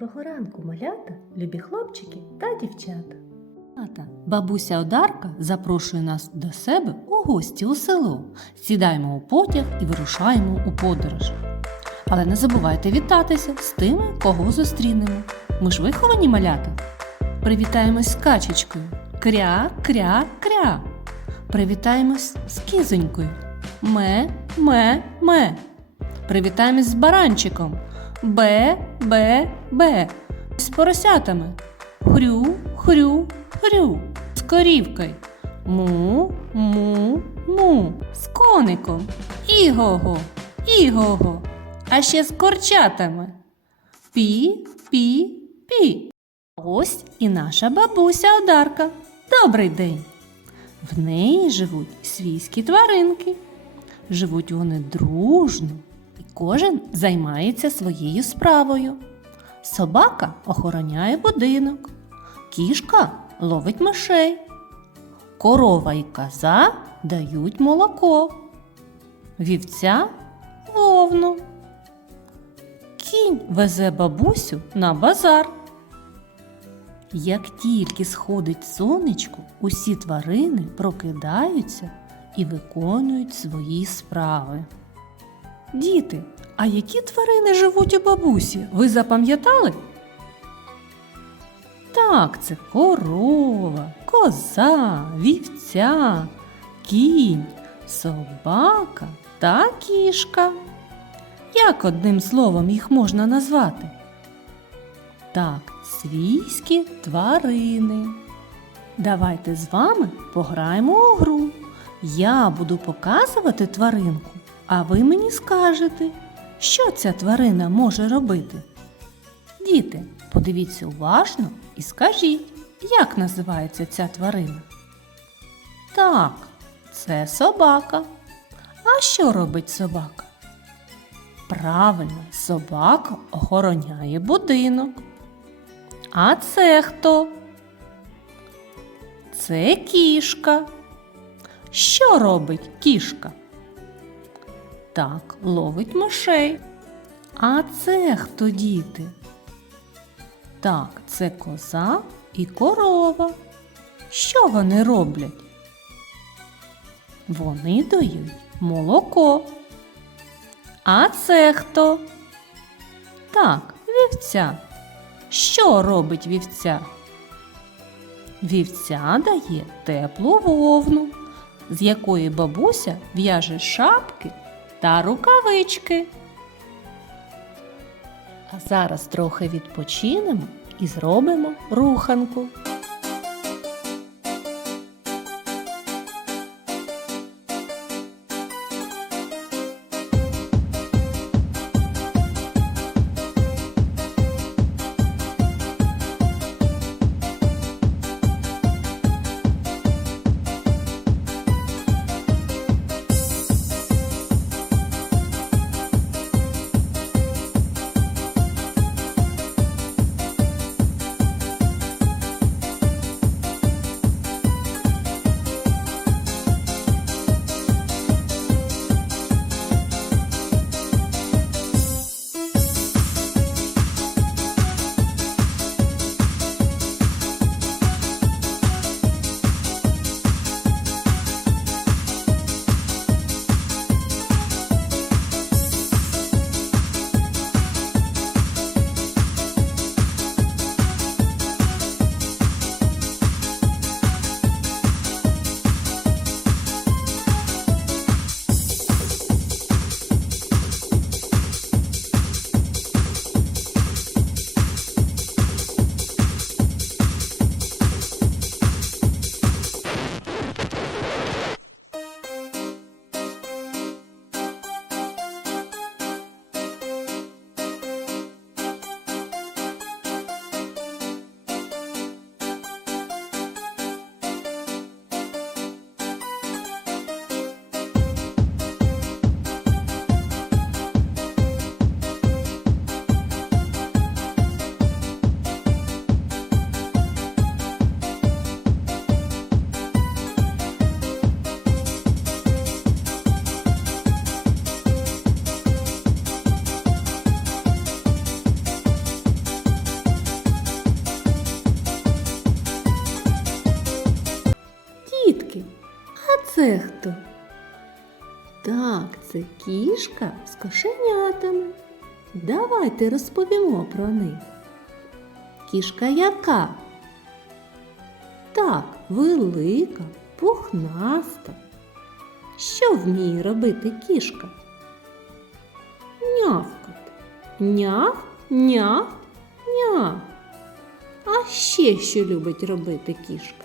Доброго ранку, малята, любі хлопчики та дівчата. Бабуся Одарка запрошує нас до себе у гості у село. Сідаємо у потяг і вирушаємо у подорож. Але не забувайте вітатися з тими, кого зустрінемо. Ми ж виховані малята. Привітаємось з качечкою. Кря, кря, кря. Привітаємось з кізонькою. Ме, ме, ме. Привітаємось з баранчиком. Бе, бе, бе. З поросятами. Хрю, хрю, хрю. З корівкою. Му, му, му. З коником. Іго-го, іго-го. А ще з корчатами. Пі, пі, пі. Ось і наша бабуся Одарка. Добрий день. В неї живуть свійські тваринки. Живуть вони дружно, і кожен займається своєю справою. Собака охороняє будинок, кішка ловить мишей, корова і коза дають молоко, вівця вовну. Кінь везе бабусю на базар. Як тільки сходить сонечко, усі тварини прокидаються і виконують свої справи. Діти, а які тварини живуть у бабусі? Ви запам'ятали? Так, це корова, коза, вівця, кінь, собака та кішка. Як одним словом їх можна назвати? Так, свійські тварини. Давайте з вами пограємо у гру. Я буду показувати тваринку, а ви мені скажете, що ця тварина може робити. Діти, подивіться уважно і скажіть, як називається ця тварина. Так, це собака. А що робить собака? Правильно, собака охороняє будинок. А це хто? Це кішка. Що робить кішка? Так, ловить мишей. А це хто діти? Так, це коза і корова. Що вони роблять? Вони дають молоко. А це хто? Так, вівця. Що робить вівця? Вівця дає теплу вовну, з якої бабуся в'яже шапки та рукавички. А зараз трохи відпочинемо і зробимо руханку. Це хто? Так, це кішка з кошенятами. Давайте розповімо про них. Кішка яка? Так, велика, пухнаста. Що вміє робити кішка? Нявкати. Няв, няв, няв. А ще що любить робити кішка?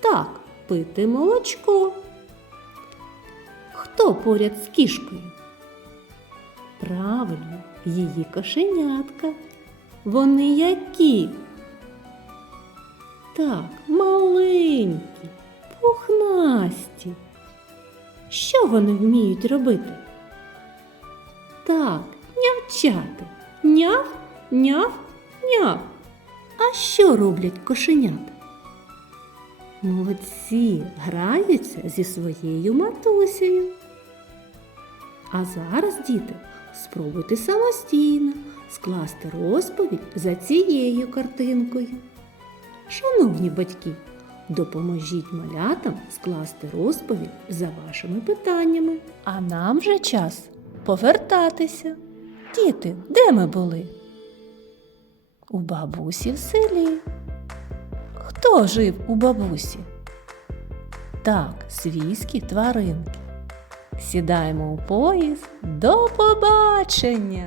Так, пити молочко. Хто поряд з кішкою? Правильно, її кошенятка. Вони які? Так, маленькі, пухнасті. Що вони вміють робити? Так, нявчати. Няв, няв, няв. А що роблять кошенята? Молодці граються зі своєю матусею. А зараз, діти, спробуйте самостійно скласти розповідь за цією картинкою. Шановні батьки, допоможіть малятам скласти розповідь за вашими питаннями. А нам вже час повертатися. Діти, де ми були? У бабусі в селі. Хто жив у бабусі? Так, свійські тваринки. Сідаємо у поїзд. До побачення!